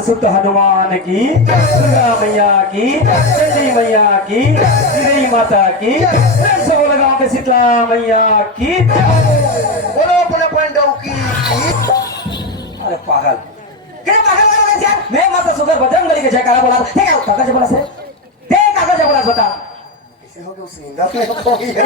सुत हनुमान की, दुर्गा मैया की, चंडी मैया की, श्री माता की, सब गाँव के शीतला मैया की, बोलो अपने पंडव की। अरे पागल क्या पागल यार, मैं माता सुगर बजरंग बली के जयकारा बोला ठीक है, कागज बोला से देख कागज बोला बता कैसे हो गया उस इंदा में हो गया।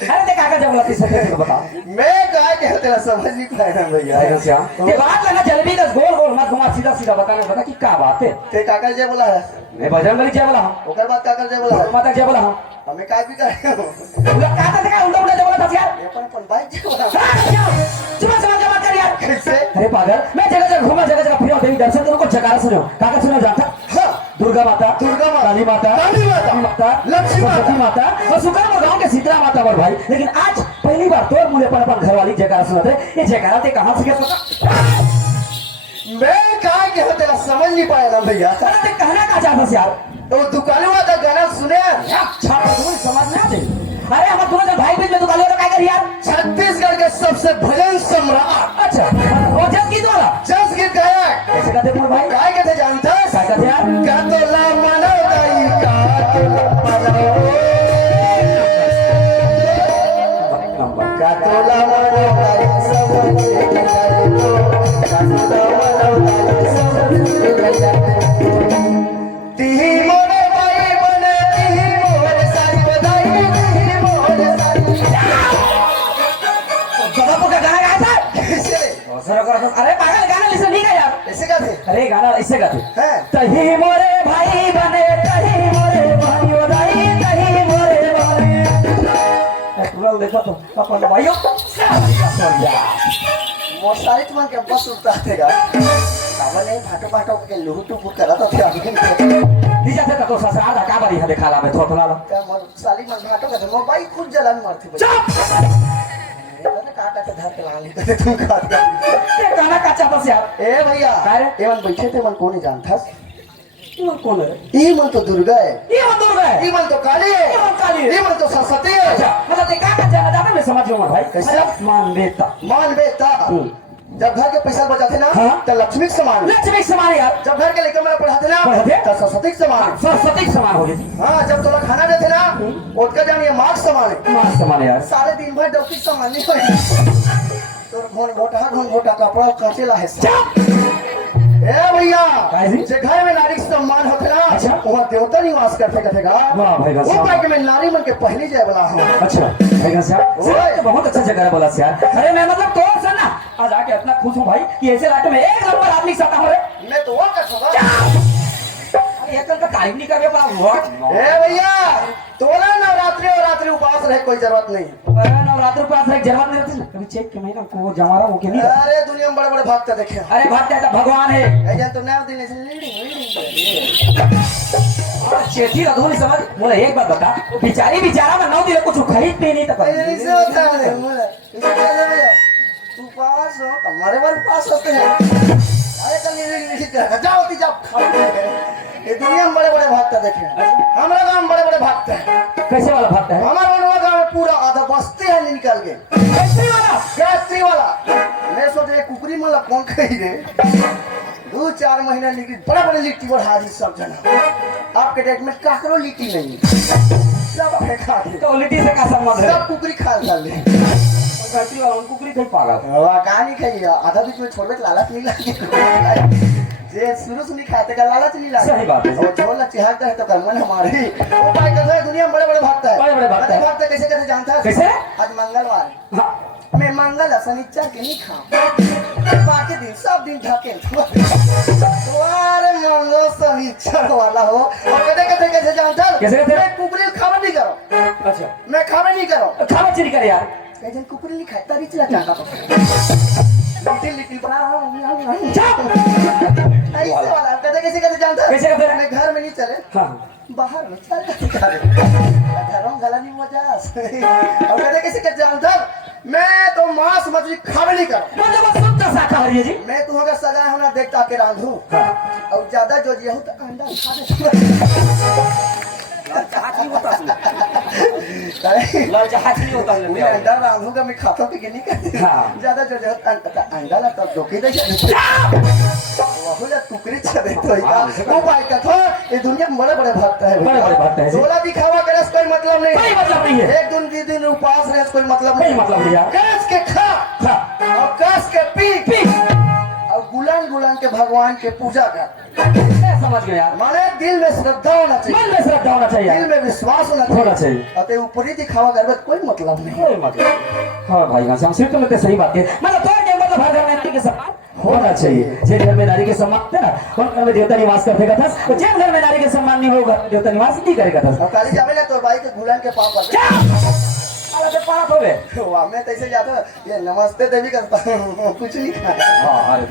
अरे देख कागज बोला तीसरे को बता मैं क्या कहते हैं समझ नहीं पाया भैया ये बात लगा जलेबी का गोल गोल मत घुमा, सीधा सीधा बताना बता कि क्या बात है। ते काका जय बोला है, मैं बजरंग बली जय बोला हूं, ओकर बाद काका जय बोला है, माता जय बोला हूं, हमें काय भी करे उल्टा कहता था उल्टा उल्टा जय बोला था यार, अपन बाइक जय बोला सुबह सुबह जब कर यार कैसे। अरे पागल मैं जगह जगह घूमा, जगह जगह फिरा, देवी दर्शन करो को जयकारा सुनो, काका सुनो जाता दुर्गा माता, काली माता, लक्ष्मी माता और सुकर्म गांव के शीतला माता और भाई। लेकिन आज पहली बार तोर मुझे अपन घर वाली जयकारा सुना थे, ये जयकारा ते कहां से पता मैं क्या कहते हैं समझ नहीं पाया ना भैया। अरे ते कहना का चाहता यार, वो दुकान वाला गाना सुने अच्छा तुम्हें समझ में आ जाए। अरे हम दोनों जन भाई बीच में तू गाली वाला क्या कर यार? छत्तीसगढ़ के सबसे भजन सम्राट अच्छा वो जस गीत वाला जस गीत गायक कैसे कहते मोर भाई? काय कहते जानता है? क्या कहते यार? कतला मनो दाई कतला मनो दाई तिही मोरे भाई बने तिही मोरे सारी बधाई तिही मोरे सारी गदापुर का गाना गाया था? कैसे अरे पागल गाना ऐसे नहीं गा यार। ऐसे गाते अरे गाना ऐसे गाते हैं तही मोरे भाई बने तही मोरे भाई बधाई तही मोरे भाई तुरंत देखो तो अपन भाइयों वो सारे तुम के बस उठता देगा काबल नहीं फाटो फाटो के लुहु टुपु करा तो क्या नीचे से तो ससुराल का बारी है दिखा ला में थोड़ा ला क्या मर साली मन फाटो का तो भाई खुद जलन मरती बच्चा चुप काटा के धर के ला ली तो तुम खात ये गाना कच्चा बस यार ए भैया अरे एवन बैठे थे मन कौन जानता ये कौन है? ई मन तो दुर्गा है ये मन दुर्गा है। ई मन तो काली है ये मन काली है। ई मन तो सरस्वती है अच्छा मतलब ते का जाना जाना मैं समझ लूंगा भाई कैसे? मान बेटा मान बेटा जब घर के पैसा बचाते ना हाँ। तो लक्ष्मी के समान लक्ष्मी के समान यार जब घर के लेकर मेरा पढ़ाते ना पढ़ाते? तो सरस्वती के समान सरस्वती के समान हो गई हाँ जब तोला खाना देते ना उठकर जानिए माँ के समान है मां समान यार सारे दिन भर डॉक्टर सामान नहीं होए तो घोन घोटा कपड़ा काटे ला है ए भैया काहे? जे घर में नारी के सम्मान होते ना अच्छा। वहाँ देवता निवास करते कथेगा वाह भाई वाह। वो पाई के मैं नारी मन के पहली जय बोला हूँ अच्छा भाई साहब ओए। बहुत अच्छा जगह है बोला यार अरे मैं मतलब तो से ना आज आके इतना खुश हूं भाई कि ऐसे रात में एक नंबर आदमी के साथ हो रहे मैं तो वो कर सकता अरे एक का टाइम नहीं कर पा व्हाट ए भैया तोला नवरात्रि और रात्रि उपवास रहे कोई जरूरत नहीं अरे नवरात्र पास एक जवाब नहीं रहते ना कभी चेक के महीना को जवारा हो के नहीं रहता। अरे दुनिया में बड़े बड़े भक्त देखे अरे भक्त है तो भगवान है ऐसा तो नया दिन ऐसे लीडिंग चेती का धोनी समझ बोले एक बात बता बिचारी बेचारा में 9 दिन कुछ खरीद पे नहीं तक ऐसे होता है मुझे इसे क्या है भैया तू पास हो हमारे बार पास होते हैं अरे चल लीडिंग जाओ ती जाओ ये दुनिया में बड़े बड़े भक्त देखे हमारा गांव में बड़े बड़े भक्त है कैसे वाला भक्त है हमारे गांव में पूरा आधा बस्ती है निकल गए कैसे वाला गायत्री वाला मैं सोचे ये कुकरी मला कौन कही रे 2-4 महीना लिखी बड़ा बड़े लिट्टी और हाजी सब जना आपके डेट में काकरो लिट्टी नहीं सब फेंका दे तो लिट्टी से का संबंध है सब कुकरी खा ले गायत्री वाला उनको कुकरी कहीं पागल कहानी कही आधा बीच में छोड़वे के लालच नहीं लगी जे शुरू से नहीं खाते का लालच नहीं लगा सही बात है। और जो लच्ची हाथ है तो कर्मन हमारे वो भाई कहते हैं दुनिया में बड़े बड़े भक्त है बड़े-बड़े भक्त है। भक्त कैसे कैसे जानता है कैसे? आज मंगलवार हाँ मैं मंगल शनिचर के नहीं खाऊं बाकी दिन सब दिन ढके तुम्हारे मंगल शनिचर वाला हो और कहते कहते कैसे जानता है कैसे कहते? मैं कुकरी खावा नहीं करो अच्छा मैं खावा नहीं करो खावा चोरी कर यार कैसे कुकरी नहीं खाता रिच लगा का लिटिल लिटिल बना ऐसे वाला कहते कैसे कैसे जानता है कैसे कहते? मैं घर में नहीं चले हाँ बाहर में चल घरों गला नहीं मजा और कहते कैसे कैसे जानता है मैं तो मांस मछली खावे नहीं करो मतलब शुद्ध शाकाहारी है जी मैं तुम्हारा सजाए होना देखता के रांधू और ज्यादा जो ये हो तो अंडा खा दे जहाज नहीं होता अरे, लाल जहाज नहीं होता मैं अंडा रांधूंगा मैं खाता तो नहीं करती हाँ। ज्यादा जो अंडा ला तो धोखे दे वो जा टुकड़ी चले तो वो भाई का था ये दुनिया में बड़े बड़े भक्त है बड़े-बड़े भक्त है जी। सोला दिखावा करे कोई मतलब नहीं कोई मतलब नहीं है एक दिन उपास रहे कोई मतलब कोई मतलब नहीं यार कस के खा हाँ और कस के पी पी और गुलान के भगवान के पूजा कर मैं समझ गया यार माने दिल में श्रद्धा होना चाहिए मन में श्रद्धा होना चाहिए दिल में विश्वास होना होना चाहिए चाहिए अतः ऊपरी दिखावा करवे कोई मतलब नहीं कोई मतलब हाँ भाई हाँ हम सिर्फ तो सही बात है मतलब तो क्या मतलब हर घर में नारी के सम्मान होना चाहिए जिस घर में नारी के सम्मान है ना उन घर में देवता निवास करेगा था तो जिस घर में नारी के सम्मान नहीं होगा देवता निवास नहीं करेगा था और काली जावे ना तो भाई के गुलान के पाप कर अरे तो पाप हो गए वाह मैं तैसे जाता ये नमस्ते देवी करता कुछ नहीं खाया हाँ अरे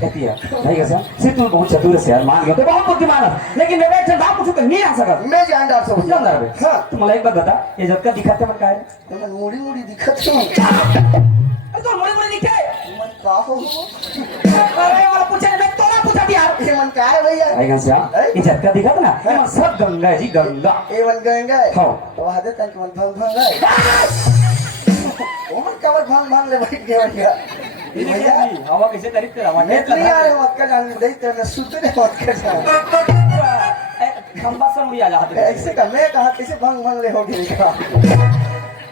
कहती है भाई कैसा सिर्फ तुम बहुत चतुर से यार मान गया तो बहुत बुद्धिमान है लेकिन मैं बैठ बात पूछूं नहीं आ सका मैं जान डाल सब जानदार है हाँ तुम मला एक बात बता ये जब का दिखाते मन का है मैं मुड़ी मुड़ी दिखत हूं अरे तो मोड़े मोड़े दिखे मन का हो अरे वाला पूछे मैं तोरा पूछ पूछा यार ये मन क्या है भैया भाई घनश्याम ये झटका दिखा था ना ये मन सब गंगा है जी गंगा ये मन गंगा है हाँ तो हदे तक मन भंग है वो मन कवर भंग ले बैठ गया भैया भैया हवा कैसे करीब तेरा मन नहीं आ रहे मत कर जान दे तेरे सुतने मत कर जान खंबा से मुड़ी आ जाते ऐसे का मैं कहा कैसे भंग ले हो गया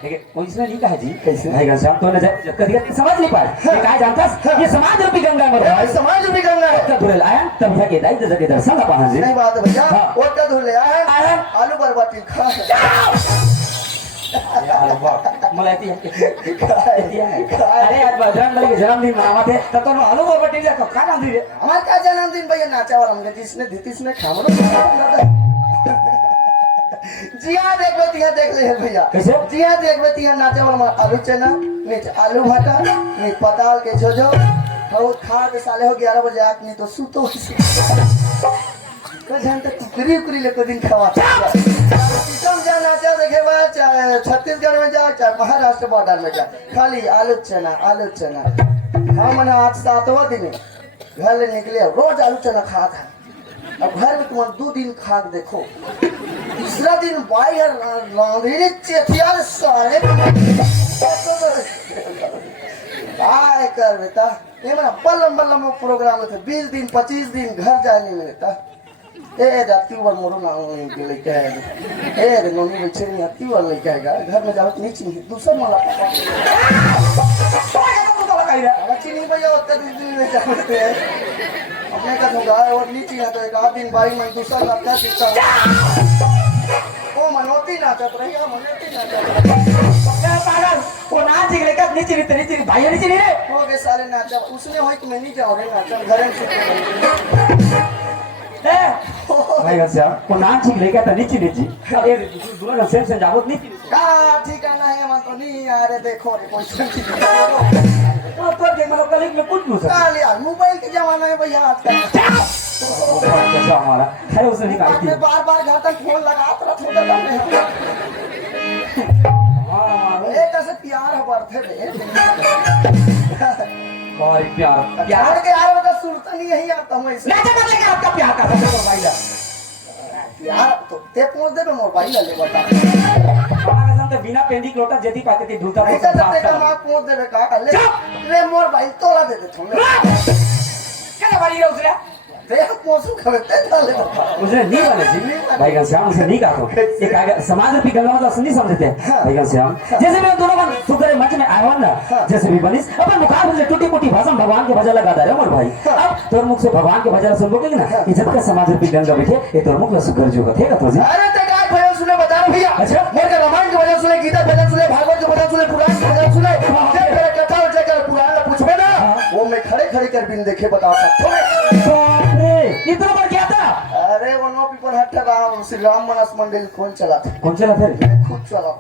देखिए कोई इसने नहीं कहा जी कैसे भाई घनश्याम तो झटका दिखा समझ नहीं पाए ये कहा जानता ये समाज रूपी गंगा है भाई समाज भी गंगा है का धुले आया तब जाके दाई जगह दर्शन का पहुंच नहीं बात है भैया हाँ। वो का धुले आया आया आलू बरबाटी खा मलाइती है अरे आज बजरंग बली के जन्मदिन मनावा थे तब तो आलू को बटी जा का नाम दिए हमारे का जन्मदिन भैया नाचा वाला हमने जिसने दी इसने खामरो जी हाँ देख बेती है देख ले भैया कैसे जी हाँ देख बेती है नाचा वाला आलू चना नीचे आलू भाटा नीचे पताल के छोजो बहुत खा के साले हो 11 बजे आत नहीं तो सूतो को जानते कुकरी कुकरी ले को दिन खवा तुम जा नाचा देखे बाद चाहे छत्तीसगढ़ में जाओ चाहे महाराष्ट्र बॉर्डर में जाओ खाली आलू चना हम ना 8-7 दिन घर ले निकले रोज आलू चना खा था अब घर में तुम 2 दिन खा के देखो तीसरा दिन बाई रांधे चेतिया सारे काय कर बेटा ये मैं बल्लम प्रोग्राम थे 20 दिन 25 दिन घर जाने में बेटा ए जाती वर मोरो ना लेके आए ए नोनी बच्चे नहीं आती वर लेके आएगा घर में जाओ नीचे दूसरा माला चीनी भैया उतना दिन में जाते हैं अपने का दूंगा और नीचे आता है 1 दिन बाई में दूसरा लगता है तीसरा ओ मनोती नाचत रही है मनोती नाचत पागल वो नाच लेकर नीचे भाई नीचे नहीं रे हो गए सारे नाचा उसने होई कि मैं नहीं जाओ रे नाचा घर में भाई घनश्याम वो नाच लेकर तो नीचे अब ये दूर से जावत नीचे का ठिकाना है मन तो नहीं आ रे देखो रे कोई सुनती तो के मतलब कलीग में कुछ पूछा काल यार मोबाइल के जमाना में भैया आजकल कैसा हमारा अरे उसने निकाली थी बार घर तक फोन लगात रहा थोड़ा दम एक ऐसे प्यार है बढ़ते रे और प्यार प्यार के यार बता सुरता नहीं यही आता हूं ऐसे ना मतलब क्या आपका प्यार का मोबाइल यार तो ते पहुंच दे मोबाइल ले बता हमारा तो बिना पेंडी लोटा जदी पाते थी ढूंढता ऐसा ते का मां पहुंच दे का ले मोर भाई तोला दे दे तुम क्या वाली है उसने देख मौसम खबरते डाले उसने नहीं वाले जी भाई घनश्याम उसे नहीं कहा तो एक आगे समाज रूपी गंगा मतलब नहीं समझते भाई घनश्याम जैसे मैं दोनों बन सुकर मंच में आया ना जैसे भी बनिस अपन मुखार से टूटी फूटी भाषण भगवान के भजन लगा दे रे मोर भाई अब तोर मुख से भगवान के भजन सुनोगे ना इज्जत का समाज रूपी गंगा बैठे ये तोर मुख में सुकर जो है ठीक है तो जी अरे ते काय भजन सुने बता रहा भैया अच्छा मोर के रामायण के भजन सुने गीता भजन सुने भागवत के भजन सुने पुराण के भजन सुने जब मेरा कथा हो जाए पुराण पूछबे ना वो मैं खड़े कर बिन देखे बता सकता हूं इतना पर क्या था अरे वो नो पीपल हट्टा राम श्री राम मनस मंदिर कौन चला कौन चला फिर खुद चला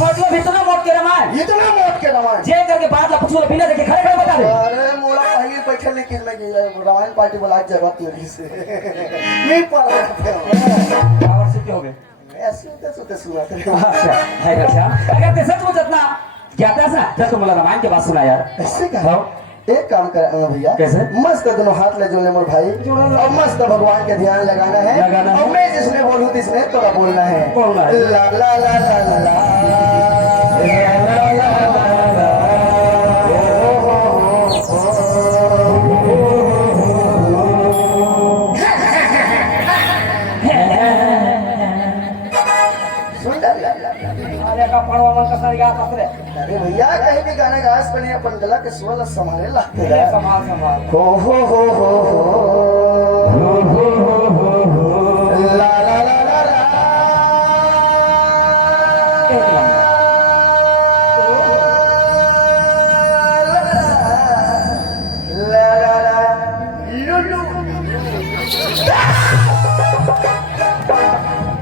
मतलब इतना मौत के रामायण इतना मौत के रामायण जे करके बात ला पूछो बिना देखे खड़े बता दे अरे मोरा पहले बैठे लेकिन मैं रामायण पार्टी बोला जरूरत नहीं से नहीं पढ़ रहे और से क्या हो गए ऐसे तो सुना अच्छा है अच्छा अगर ते सच में इतना क्या था ना जब तुम रामायण के बात सुना यार ऐसे कहा एक काम कर भैया कैसे मस्त दोनों हाथ ले जोड़ने मोर भाई और मस्त भगवान के ध्यान लगाना है और मैं जिसने बोलूं जिसने तोरा बोलना है ला ला ला ला ला ला अरे भैया कहीं भी गाना गास बने अपन गला के स्वर संभाले लगते हैं संभाल हो ला ला ला ला ला ला ला ला लुलु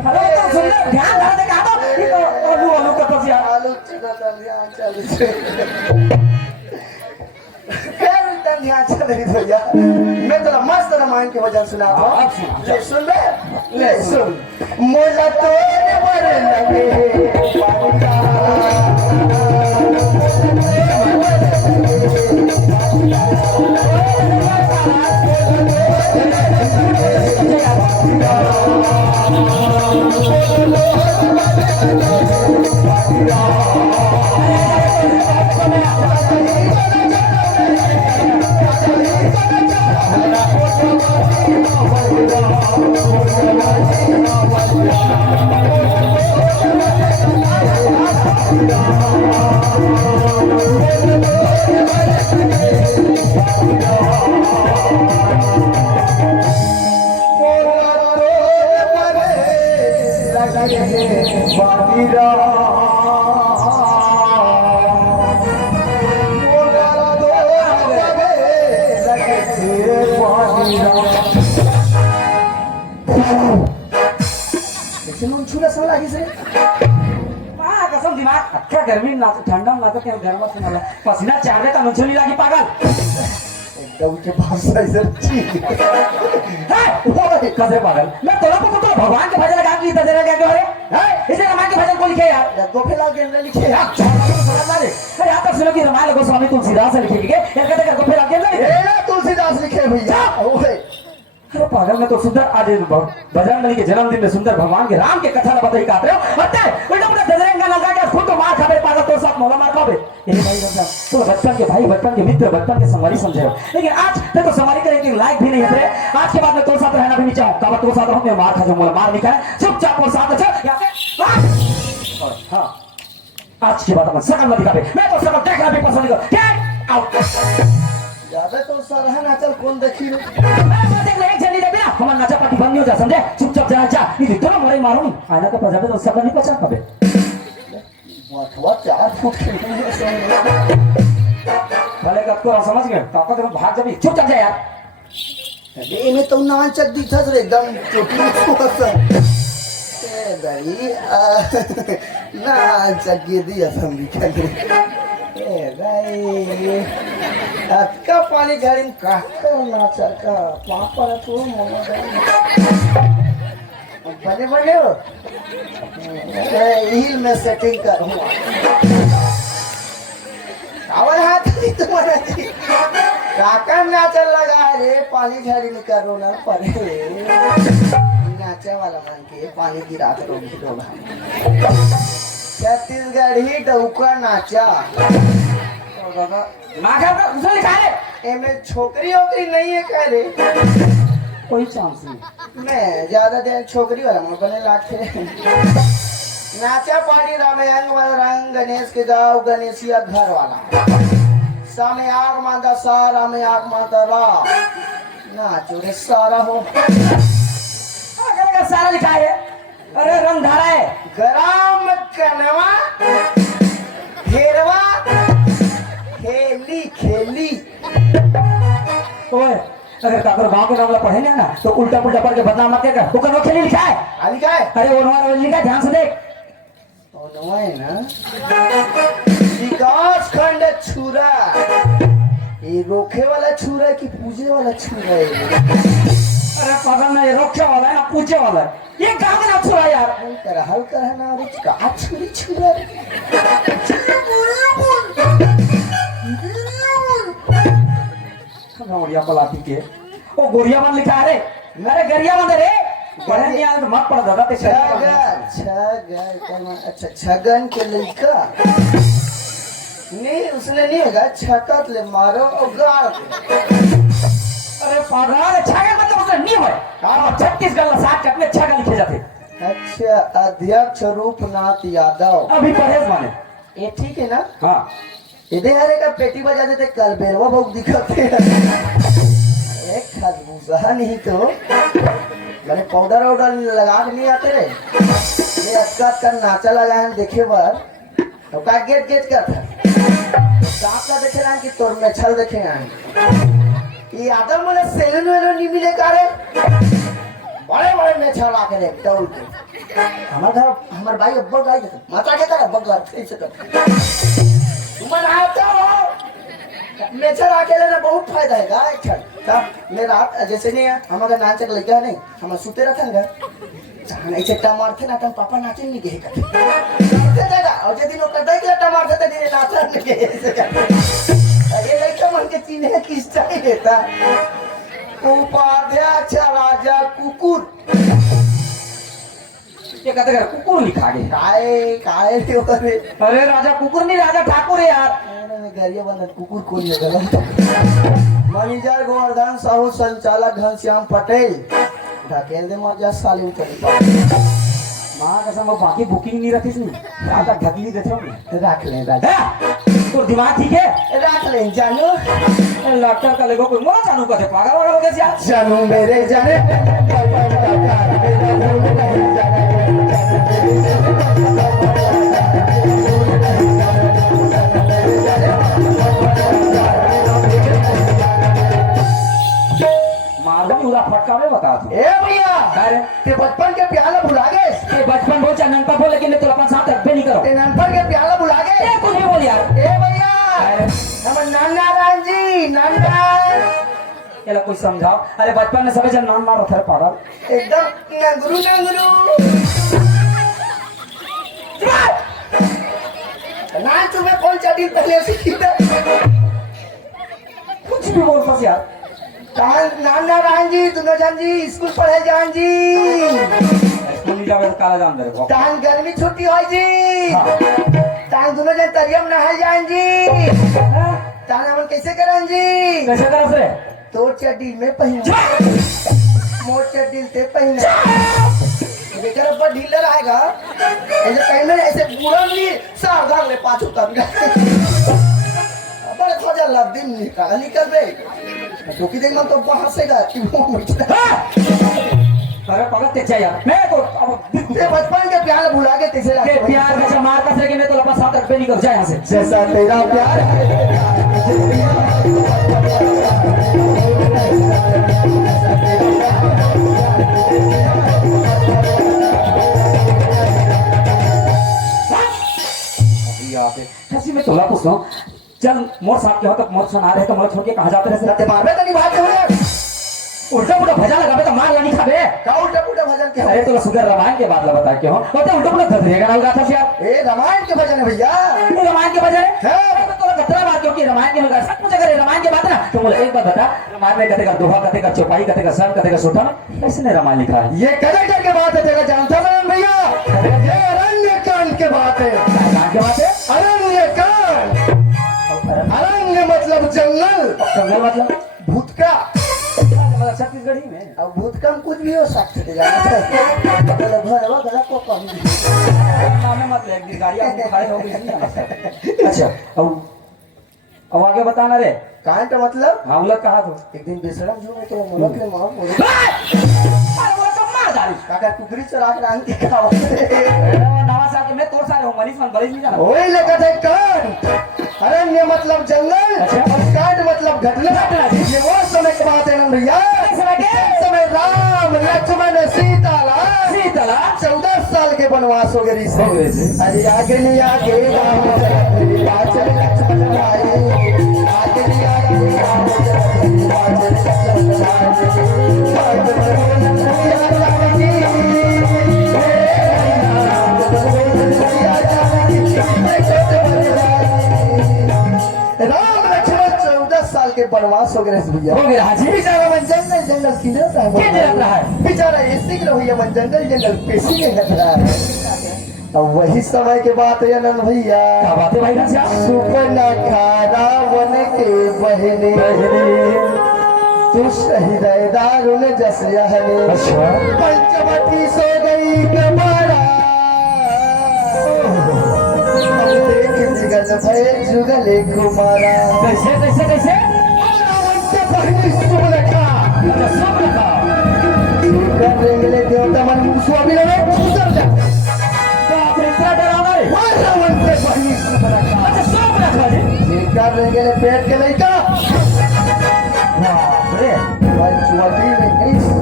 हेलो तो सुन ले ध्यान धर दे का तो ये तो आलू का तो आलू चिकन ध्यान चल से ध्यान चल रही भैया मैं तो मस्त रामायण के वजह सुना ले सुन ले सुन मोला तो बर लगे कसम दिमाग अख्ख्या गर्मी ना ठंडा ना तो गर्म पसीना चाहते का नुचली लागी पागल एकदम के पास ऐसे कैसे पागल मैं तोला को तो भगवान के भजन गा की तेरे क्या करे है इसे रामायण के भजन को लिखे यार दो फिलहाल के लिखे यार अरे यहाँ तक सुनो कि रामायण गोस्वामी तुलसीदास लिखे गए ये कहते हैं गोफे लागे ए तुलसीदास लिखे भैया ओए अरे पागल में तो सुंदर आज बजरंगबली के जन्मदिन में सुंदर भगवान के राम के कथा न बताई काट रहे हो अते उल्टा उल्टा दजरंगा लगा के खुद तो मार खाबे पागल तो साथ मोला मार खाबे ये भाई तो बचपन के भाई बचपन के मित्र बचपन के संगवारी समझे हो लेकिन आज ते तो संगवारी करे के लायक भी नहीं है आज के बाद में तो साथ रहना भी नहीं चाहूं का तो साथ रहूं मैं मार खा जाऊं मोला मार नहीं खाए चुपचाप और साथ अच्छा या फिर हां आज के बाद अपन सकल मत दिखाबे मैं तो सकल देखना भी पसंद कर गेट आउट ज्यादा तो सरहन आचल कौन देखी रे मैं देख ले एक जल्दी दे बिना हमारा नाचा पार्टी बंद नहीं हो जा समझे चुपचाप जा जा ये तो मरे मारूं आना का प्रजा तो सकल नहीं पहचान पाबे वाटवा 4 फुट के भले का तो समझ गए पापा तो भाग जाबी चुपचाप जा यार ये में तो ना चक दिखा रे एकदम चोटी को ए भाई ना चक ये दिया हम दिखा ए भाई का पानी झाड़ी का ना चका पापा तो मोना बने बने हो हिल में सेटिंग कर आवाज हाथ नहीं तुम्हारा जी काका नाचल लगा रे पानी झाड़ी में करो ना परे नाचे वाला मन के पानी गिरा करो छत्तीसगढ़ी डौका नाचा माखा का उसे लिखा है एमे छोकरी ओकरी नहीं है कह रे कोई चांस नहीं मैं ज्यादा देर छोकरी वाला मैं बने लाखे नाचा पानी रामायण वाला रंग गणेश के गाँव गणेशिया घर वाला सामे आग मांदा सारा में आग मांदा रा नाचो रे सारा हो अगर का सारा लिखा है अरे रंग धारा है ग्राम कनवा घेरवा खेली खेली ओए अगर काकर गांव के नाम ला पढ़े ना तो उल्टा पुल्टा पढ़ के बदनाम मत कर वो कनो खेली लिखा है आ लिखा है अरे वो नवा लिखा है ध्यान से देख ओ नवा है ना विकास खंड छुरा ये रोके वाला छुरा की पूजे वाला छुरा है अरे पागल में रोके वाला है ना पूजे वाला है ये गांव का नाम छुरा यार हल कर है ना अरे का छुरी छुरा गोरिया पलाती के ओ गोरिया मन लिखा है रे मेरे गरिया मन रे पढ़े नहीं आए तो मत पढ़ दादा ते छगन अच्छा छगन के लड़का नहीं उसने नहीं होगा छकत ले मारो और गाड़ अरे पागल छगन मतलब उसने नहीं होए हां 36 गल्ला 60 कटने छगन लिखे जाते अच्छा अध्यक्ष रूपनाथ यादव अभी परहेज माने ये ठीक है ना हां इधर हरे का पेटी बजा देते कल बेरवा बहुत दिखते एक खरबूजा नहीं तो मैंने पाउडर वाउडर लगा के नहीं आते रे ये अक्का का नाचा लगा है देखे बार तो का गेट गेट कर सांप का देखे ना कि तोर में छल देखे हैं ये आदम वाले सेलन वाले नहीं मिले कारे बड़े बड़े में छल आके देख टोल के हमारे घर हमारे भाई अब्बा गाय माता के कर अब्बा घर कैसे कर तुम आता हो मेचर अकेले ना बहुत फायदा है गाय छड़ मेरा जैसे नहीं है हमारा नाच का लड़का नहीं हम सुते रहता है जहां नहीं चट्टा मारते ना तुम पापा नाचे नहीं गए करते दादा और जे दिन ओकर देख लट्टा मारते थे दिन नाच नहीं गए ऐसे कर ये लड़का मन के चिन्हे किस चाहिए था उपाध्यक्ष राजा कुकुर ये कहते हैं कुकुर लिखा गया। काय रे अरे राजा कुकुर नहीं, राजा ठाकुर है यार। गरिया बंद कुकुर को लिया गया। मैनेजर गोवर्धन साहू, संचालक घनश्याम पटेल, ढकेल दे मजा साली उतर माँ कसम वो बाकी बुकिंग नहीं रखी इसने, राजा ढकली देते होंगे। रख ले राजा, तो दिमाग ठीक है, रख ले जानू। डॉक्टर का लेगो कोई मोरा जानू कहते पागल वागल हो गया यार। जानू मेरे जाने पूरा फटका में बता तू। ए भैया, अरे ते बचपन के प्याला भुला गए। ते बचपन बहुत ननपा बोल, लेकिन तो अपन साथ रखबे नहीं करो। ते ननपन के प्याला भुला गए। ए कुछ भी बोल यार। ए भैया, हम नाना रांझी नाना ये ला कोई समझाओ। अरे बचपन में सभी जन नाम मारो थे पागल। एकदम नंगरू नंगरू ना तुम्हें कौन सा दिन पहले सीखी था? कुछ भी बोल फंस यार। नाना रांझी दोनों जान जी स्कूल पढ़े जान जी। स्कूल नहीं जावे तो काला जान दे रे। तान गर्मी छुट्टी हो जी। हाँ। तान दोनों जन तरियम नहाए जान जी। तान हमन कैसे करन जी? कैसे करस रे? तो चड्डी में पहन मोट चड्डी ते पहने लेकर ऊपर ढीलर आएगा ऐसे पहने ऐसे बुरा नहीं सावधान ले पाँच उतर बड़े थोड़ा लग दिन निकल बे तो कि देख मन तो बाहर से गा कि वो अरे पगल ते यार मैं को अब ते बचपन के प्यार भुला के तेसे के प्यार का मार कसरे के मैं तो लपा साथ रखबे नहीं कर जाए यहां से। जैसा तेरा प्यार ऐसी में तोला पूछ रहा हूँ। चल मोर साथ के हो तो मोर सुना रहे तो मोर छोड़ के कहाँ जाते रहे? ते मारबे तो नहीं भाग हो उल्टा पुल्टा भजा लगाबे तो मार लानी खाबे। का उल्टा पुल्टा भजन के अरे तो सुगर रामायण के बाद बता क्यों होते उल्टा पुल्टा धरेगा ना उगा था यार। ए रामायण के भजन है भैया। ये रामायण के बजाय है तो तोला कतरा बात क्यों कि रामायण के लगा सब कुछ अगर रामायण के बात ना तो बोले एक बात बता रामायण में कते का दोहा कते का चौपाई कते का सन कते का सोटा कैसे ने रामायण लिखा है? ये कलेक्टर के बात है तेरा जानता है भैया। ये अरण्य कांड के बात है। रामायण के बात है अरण्य कांड। अरण्य मतलब जंगल, जंगल मतलब भूतका। छत्तीसगढ़ी में अब भूतका में कुछ भी हो सकते थे जानते हैं। भरवा गला को कम नाम मत ले एक गाड़ी आपको खाए हो गई नहीं। अच्छा अब आगे बताना रे। कांड मतलब हाँ उलट कहा तो एक दिन बेशरम जो तो मुलक ने मार बोले वो तो मार डाली काका कुकरी चला के रंग के खावा नवा साल के मैं तोड़ सारे हूँ मनीष मन बलिश नहीं जाना। ओए लगा थे कांड। अरण्य मतलब जंगल और कांड मतलब घटना। ये वो समय की बात है ना भैया। समय राम लक्ष्मण सीता 14 साल के वनवास हो गए। अरे आगे नहीं आगे राम पाछे लक्ष्मण आए आगे नहीं आगे राम पाछे लक्ष्मण राम लक्ष्मण 14 साल के वनवास हो गए भैया। हो गया हाजी बेचारा मन जंगल जंगल की रहता है बेचारा इसी के भैया मन जंगल जंगल पेशी के घट रहा है। अब वही समय के बात है नंद भैया। क्या बात है भाई घनश्याम? सुपर्णखा रावण के बहने तू शहीद दारुण जस यहने पंचवटी सो गई कबाड़ा देख भय जुगले कुमारा। कैसे कैसे कैसे रावण के बहनी सुपर्णखा सब रखा रेंगले देवता मन मुसवा भी लगे उतर जा तो आपने क्या डराना है? रावण के बहनी सुपर्णखा अच्छा सब रखा जी कर रेंगले पेट के लइका अरे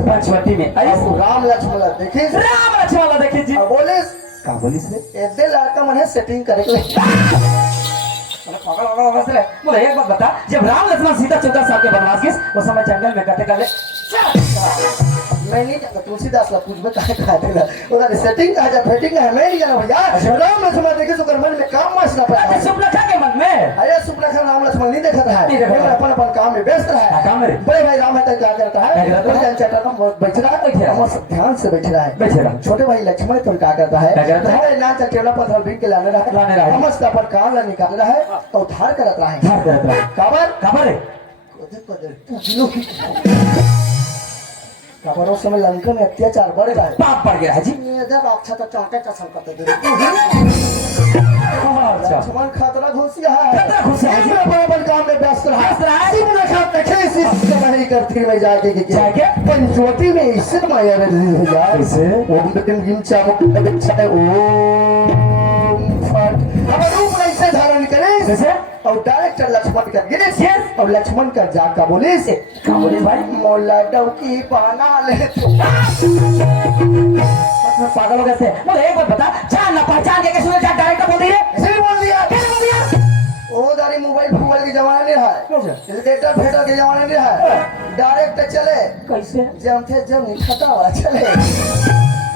पंचवटी में ऐसे राम लक्ष्मण देखी राम लक्ष्मण देखी जी। बोले का बोलिस रे? एदे लड़का मन सेटिंग करे के पागल बोले एक बात बता जब राम लक्ष्मण सीता 14 साल के वनवास गए उस समय जंगल में कटे गए। मैं नहीं जानता तुलसीदास ला पूछ में काहे खाते ला उधर सेटिंग का जा फेटिंग है मैं नहीं जाना भैया। राम लक्ष्मण देखे तो मन में काम मचना पड़ा सब रखा के मन में अरे सुपरखा राम लक्ष्मण नहीं देखा था नहीं देखा था। अपन अपन काम में व्यस्त रहा है। काम में बड़े भाई राम है क्या करता है? क्या करता है? चटा का बैठ रहा है, हम सब ध्यान से बैठ रहा है। बैठ रहा है। छोटे भाई लक्ष्मण तो क्या करता है? क्या करता है? ना चटेला पत्थर बीट के लाने रहा है, हम उसका पर काम ला निकाल रहा है तो उधार करत रहा है। धार करत रहा काबर काबर है काबर उस समय लंका में अत्याचार बढ़ रहा है। पाप पड़ गया है जी। जब अच्छा तो चाटे का संकट दे अच्छा लक्ष्मण खतरा घुसिया है। खतरा घुसिया है। अपन काम में व्यस्त रहा व्यस्त रहा है। सुपरखा देखे इस समय करती में जाके जाके? पंचवटी में इससे माया रही जाए कैसे? ओम बिकम गिम चामो अच्छा ओम फट अब रूप कैसे धारण करे कैसे? और डायरेक्टर लक्ष्मण कर गिरे Yes. और लक्ष्मण कर जाका बोले से क्या बोले भाई? मोला डौकी बना ले पागल हो गए थे। बोले एक बात बता, जान ना पहचान के कैसे जा डायरेक्ट बोल दी रे? ऐसे ही बोल दिया। कैसे बोल दिया? ओ दारी मोबाइल फूल के जमाना नहीं रहा कैसे? है डेटा फेटा के जमाना नहीं रहा है डायरेक्ट चले कैसे? जम थे जम निखटा वाला चले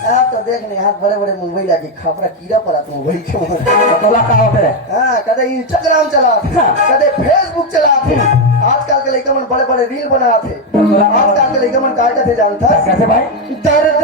आप तो देख नहीं हाथ बड़े बड़े मोबाइल आके खपरा कीड़ा पड़ा तो मोबाइल के टोला का होते रहे? हाँ कदे इंस्टाग्राम चला हाँ। कदे फेसबुक चला थे आजकल के लड़का मन बड़े बड़े रील बना थे आजकल के लड़का मन काय कहते जानता कैसे भाई? दर्द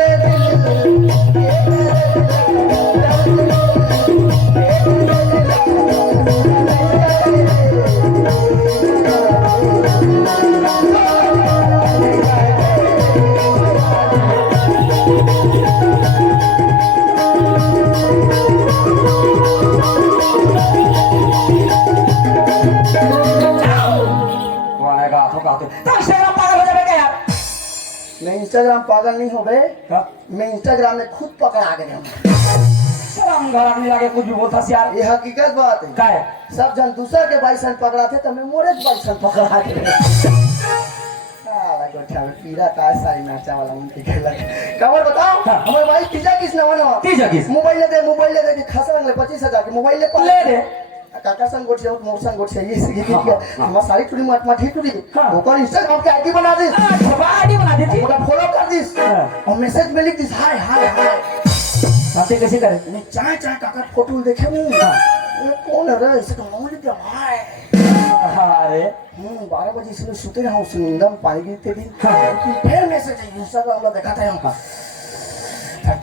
वाला गाथो गाथो। तो इंस्टाग्राम पागल हो जावे क्या यार? मैं इंस्टाग्राम पागल नहीं हो गए हाँ? मैं इंस्टाग्राम में खुद पकड़ा गए हम शर्म घर आदमी लागे कुछ भी बोलता सी यार। ये हकीकत बात है क्या है? सब जन दूसरा के बाइसन पकड़ा थे तो मैं मोरे के बाइसन पकड़ा थे गोठा में पीरा का सारी नाचा वाला उनके खेला कवर बताओ हाँ। हमारे भाई तीजा किस नवा नवा तीजा किस? मोबाइल ले दे खसा ले 25,000 के मोबाइल ले दे। काका संग गोठ से मोर संग गोठ से ये सीधी हाँ, की हाँ। हमारा सारी टूरी माट माट ही टूरी हाँ। ओकर इंस्टाग्राम के आईडी बना दे आईडी बना देती। पूरा फॉलो कर दिस हाँ। और मैसेज में लिख दिस हाय हाय हाय बातें कैसे करे? मैं चाहे चाहे काका फोटो देखे नहीं ये कौन है रे इसे तो मोबाइल पे हाय अरे 12 बजे इसलिए सोते रहा उस नींदम पानी गिरते थी हाँ। फिर मैसेज है इंस्टाग्राम में देखा था हम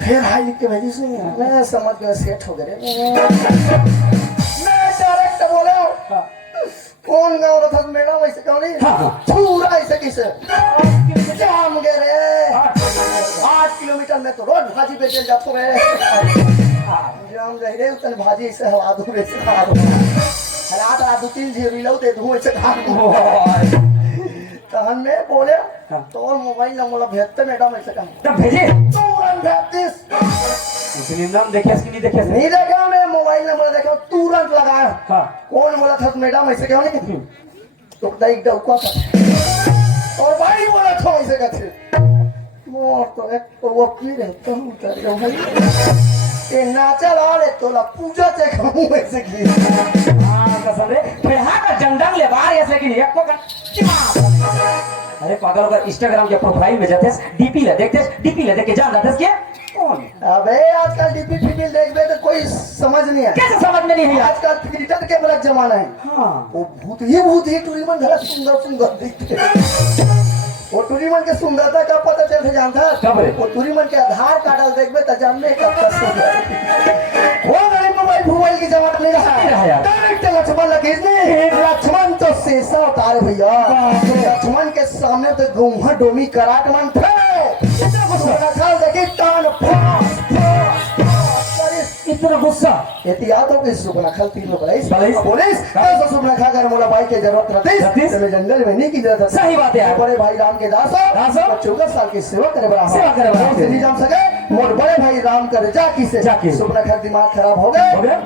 फिर हाय लिख के भेजी से मैं समझ गया सेट हो गए मैं डायरेक्ट बोले कौन गाँव रहा था मैडम वैसे कौन नहीं हाँ। पूरा ऐसे किसे जाम गए रे 8 किलोमीटर में तो रोज भाजी बेचे जाते रहे जाम गए रे उतने भाजी से हवा दूर से खा दो रात रात 2-3 झेरी लौते धुएं से खा दो तहन में बोले हाँ। तो मोबाइल नंबर भेजते मैडम ऐसे कहा तब भेजे। तुरंत भेज दिस उसने नाम देखे कि नहीं देखे? नहीं देखा मैं मोबाइल नंबर देखा तुरंत लगाया हाँ। कौन बोला था मैडम ऐसे क्यों नहीं तो दाई डौका था और भाई बोला था ऐसे कहते मोर तो एक वो की रहता हूं कर दो भाई ये नाचा ला रे तो ला पूजा चेक हूं ऐसे की हाँ कसम रे फिर हाँ का जंगल ले बाहर ऐसे कि नहीं एक को का अरे पागल होगा इंस्टाग्राम के प्रोफाइल में जाते डीपी ले देखते डीपी ले देख के जान जाते क्या कौन? अबे आजकल डीपी फीमेल देखबे तो कोई समझ नहीं है कैसे समझ में नहीं है यार? आजकल फिल्टर के बड़ा जमाना है हाँ वो भूत ही टूरीमन घर सुंदर सुंदर दिखते वो टूरीमन के सुंदरता का पता चलते जानता कब रे? वो टूरीमन के आधार कार्ड देखबे तो जानबे कब तक सुंदर वो गरीब मोबाइल की जमाना नहीं रहा नहीं रहा यार। डायरेक्ट लक्ष्मण लगे इसने लक्ष्मण तो शेषा उतारे भैया लक्ष्मण के सामने तो गुम्हा डोमी कराट मन थे इतना गुस्सा खाल देखी टान फास इतना गुस्सा एहतियात हो किस सुपना खल तीन लोग पुलिस पुलिस? कैसे सुपना खा कर मोला भाई के जरूरत रहती रहती? तो मैं जंगल में नहीं की जरूरत है सही बात है यार। बड़े भाई राम के दास दास हो? 14 साल की सेवा करे बड़ा सेवा करे बड़ा से नहीं जान सके मोर बड़े भाई राम कर जाकी से जाकी। सुपना खा दिमाग खराब हो हो गए गया?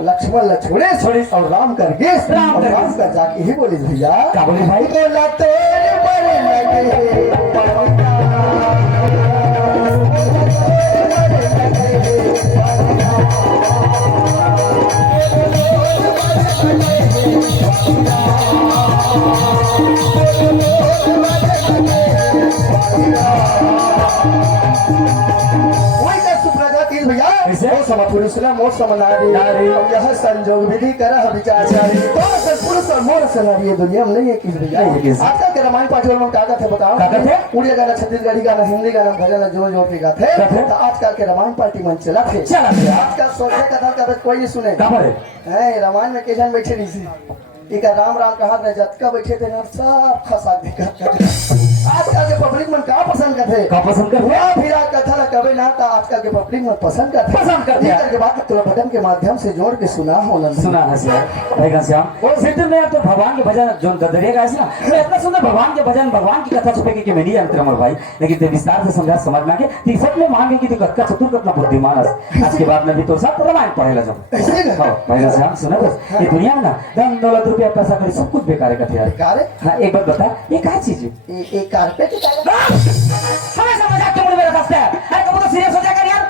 लक्ष्मण ल छोड़े और राम कर गे राम कर राम कर जाके ही बोली भैया क्या बोली भाई? बोला तेरे बड़े लगे वही का सुप्रजा तीन भैया कैसे? ओ सम पुरुष न मोर सम नारी नारी। यह संजोग विधि करह विचारचारी कौन सा पुरुष और मोर से नारी ये दुनिया में नहीं है किस भैया नहीं है किस। आजकल के रामायण पाठ में क्या कहते बताओ क्या कहते? उड़िया गाना छत्तीसगढ़ी गाना हिंदी गाना भजन जोर जोर के गाते कहते? तो आजकल के रामायण पार्टी मन चला थे चला थे। आजकल सोचे कथा का कोई नहीं सुने कहाँ पर है? है रामायण में कैसे बैठे नहीं सी एक राम राम कहा रहे जतका बैठे थे ना सब खसा दिखा आजकल के पब्लिक मन का पसंद करते का पसंद कर हुआ फिरा कथा ना कभी ना था आजकल के पब्लिक मन पसंद करते पसंद करते हैं। के बाद तुला बटन के माध्यम से जोड़ के सुना हो नंदन सुना है सर भाई घनश्याम और सिर्फ मैं तो भगवान के भजन जो गदरिया गाइस ना मैं इतना सुंदर भगवान के भजन भगवान की कथा छुपे के मैं नहीं जानते मोर भाई लेकिन ते विस्तार से समझा समझना के ती सब में मांगे कि तू कक्का चतुर कितना बुद्धिमान है आज के बाद में भी तो सब रामायण पढ़ेला जो ऐसे ना हां भाई घनश्याम सुना बस ये दुनिया में ना धन दौलत रुपया पैसा करी सब कुछ बेकार है कथे यार कारे हां एक बात बता ये क्या चीज है एक कारपेट का हमेशा मजाक के मूड में रहता है अरे कब तो सीरियस हो जा कर यार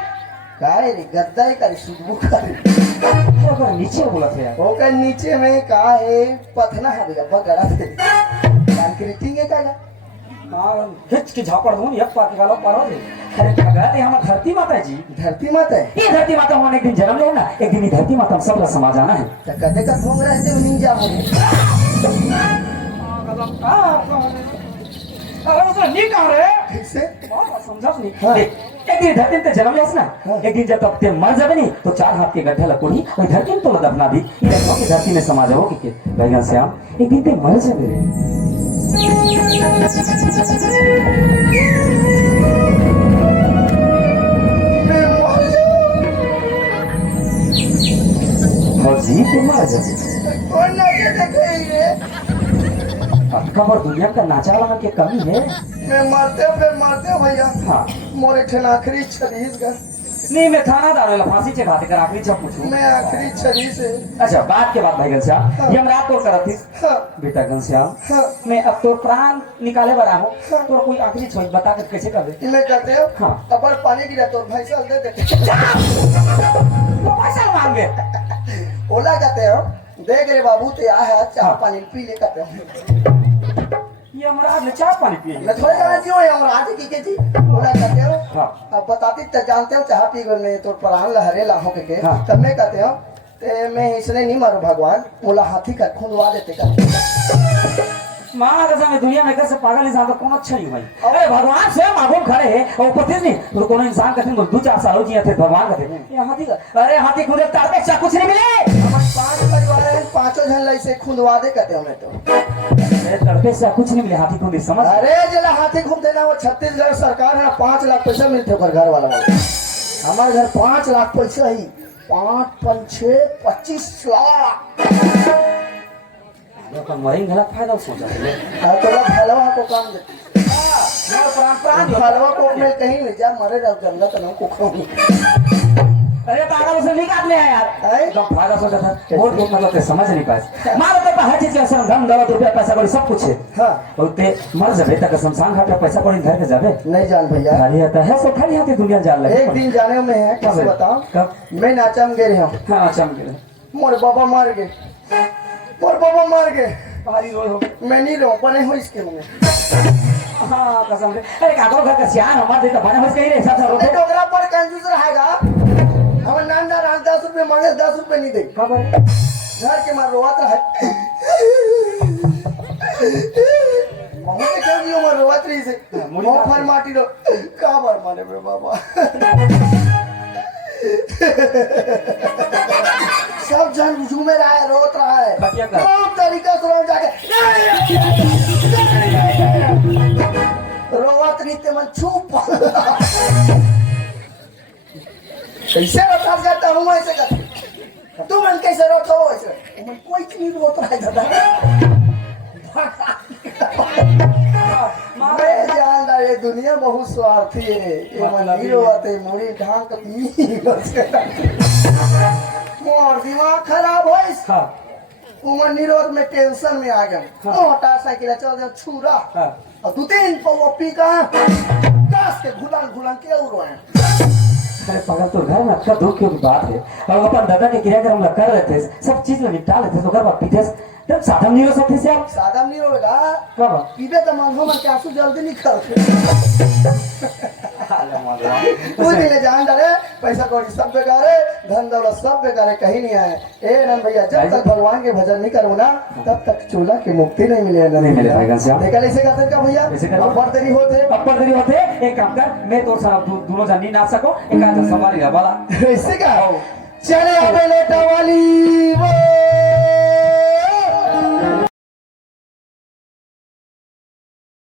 काय रे गद्दा ही करे सुबह करे तो अगर नीचे बोला था यार ओकर नीचे में का है पथना है भैया बगड़ा थे कंक्रीटिंग है का हां खिच के झापड़ दूं एक पार के गालो पार हो अरे भगवान हम धरती माता जी धरती माता है ये धरती माता होने एक दिन जन्म ले ना एक दिन ये धरती माता हम सब ला समा जाना है तो कदे का घूम रहे थे निंजा हो अरे उसने नहीं कहा रे ठीक से समझा नहीं हाँ। एक दिन धरती में जन्म लेस ना हाँ। एक दिन जब तक ते मर जाबे नहीं तो 4 हाथ के गड्ढा लकोड़ी और धरती में तो दफना दी ये देखो कि धरती में समा जाओ कि भैया श्याम एक दिन ते मर जाबे रे मैं मर जाऊं और जी ते मर जाबे कौन ना के देखे रे खबर दुनिया का नाचा वाला के कमी है मैं मरते हो भैया हाँ मोरे ठन आखिरी छरीस का नहीं मैं थाना दार फांसी चे खाते कर आखिरी जब पूछूं मैं आखिरी छरीस है अच्छा बात के बाद भाई घनश्याम ये हम रात को करत थी हाँ बेटा घनश्याम हाँ मैं अब तो प्राण निकाले बड़ा हूँ हाँ। तो कोई आखिरी छोड़ बता कर कैसे कर दे मैं कहते हो हाँ। अबर पानी गिरा तो भाई साल दे देते वो पैसा मांगे ओला कहते हो देख रे बाबू ते आ है चाह पानी पी ले कहते हो ये हमारा ने चाय पानी पिए मैं थोड़े जाना क्यों है और आज की जी ओला कहते हो हाँ। अब बताती तो जानते हो चाह पी गए मैं तो प्राण लहरे लाहो के हाँ। तब मैं कहते हो ते मैं इसलिए नहीं मारू भगवान बोला हाथी का खूनवा देते का माँ का समय दुनिया में कैसे पागल इंसान तो कौन अच्छा नहीं भाई अरे भगवान स्वयं आगोल खड़े है और ऊपर नहीं तो कौन इंसान कहते हैं 2-4 साल हो जिए थे भगवान कहते ये हाथी का अरे हाथी खुद तार पे कुछ नहीं मिले हमारे 5 परिवार हैं 5 जन लाई से खूनवा दे कहते हो मैं तो अरे तड़पे से कुछ नहीं मिले हाथी खुद समझ अरे जला हाथी घूम देना वो छत्तीसगढ़ सरकार है ना 5 लाख पैसा मिलते ओकर घर वाला हमारे घर 5 लाख पैसा ही 5 5 6 25 लाख तो मरेंगे गलत फायदा सोचा तो लोग हलवा को काम देते हलवा को मैं कहीं ले जा मरे रहो जंगल तो को खाऊंगी अरे पागल उसे नहीं काटने है यार हैं? एकदम फायदा सोचा था वोट वोट मतलब ते समझ नहीं पाए मारो तो हर चीज के असर धन दौलत रुपया पैसा कौड़ी सब कुछ है हाँ और ते मर जाबे तक शमशान घाट पे पैसा कौड़ी घर के जाबे नहीं जान भैया खाली आता है सो खाली हाथी दुनिया जान लगे एक दिन जाने में है कैसे बताओ कब मैं नाचम गए हूँ हाँ चमके मोर बाबा मार गए मोर बाबा मार गए भारी रोज हो मैं नहीं रहूं बने हो इसके में हाँ कसम से अरे काको घर का सियान हमारे तो बने हो कहीं रे सब नहीं रोते तो अगर पर कंजूस रहेगा हम नांदा 10 रुपए मांगे 10 रुपए नहीं दे खबर घर के मार रोवत रहे मम्मी के क्यों नहीं उमर रोवत रही से मुड़ी मुंह बात फर है। माटी रो का बार माने बे बाबा सब जन झूमे रहा है रोत रहा है बटिया कर। सब तरीका से रोज जाके रोवत नहीं ते मन चुप कैसे रोता जाता हूँ ऐसे कर तू मन कैसे रोता हो ऐसे मन कोई नहीं रोता है दादा मैं जान रहा ये दुनिया बहुत स्वार्थी है ये मन नहीं रोते मोरी ढांक मोर दिमाग खराब हो इस हाँ उमर निरोध में टेंशन में आ गया मोटरसाइकिल चल जाओ छुरा हाँ और 2-3 पी का कास के घुलन के उड़ो है अरे पगल तो घर में अच्छा दुख की बात है और अपन दादा के क्रिया हम कर रहे थे सब चीज में निपटा लेते तो घर पीते तब साधन नहीं हो सकते से आप सादा नहीं होगा कब पीबे तो मन के आंसू जल्दी निकलते कुछ नहीं ले जान डरे, पैसा कौड़ी सब बेकार है, धन दौलत सब बेकार है, कहीं नहीं आए। ए नन भैया, जब तक भगवान के भजन नहीं करो ना, तब तक चूल्हा की मुक्ति नहीं मिले। नहीं मिले भाई घनश्याम। देखा ऐसे करते क्या भैया? ऐसे करो। अब देरी होते, अपर देरी होते, एक काम कर, मैं तो सारा दोनों जन नहीं नाच सको, एक आधा सवारी है वाला। ऐसे का चले अबे लेटा वाली वो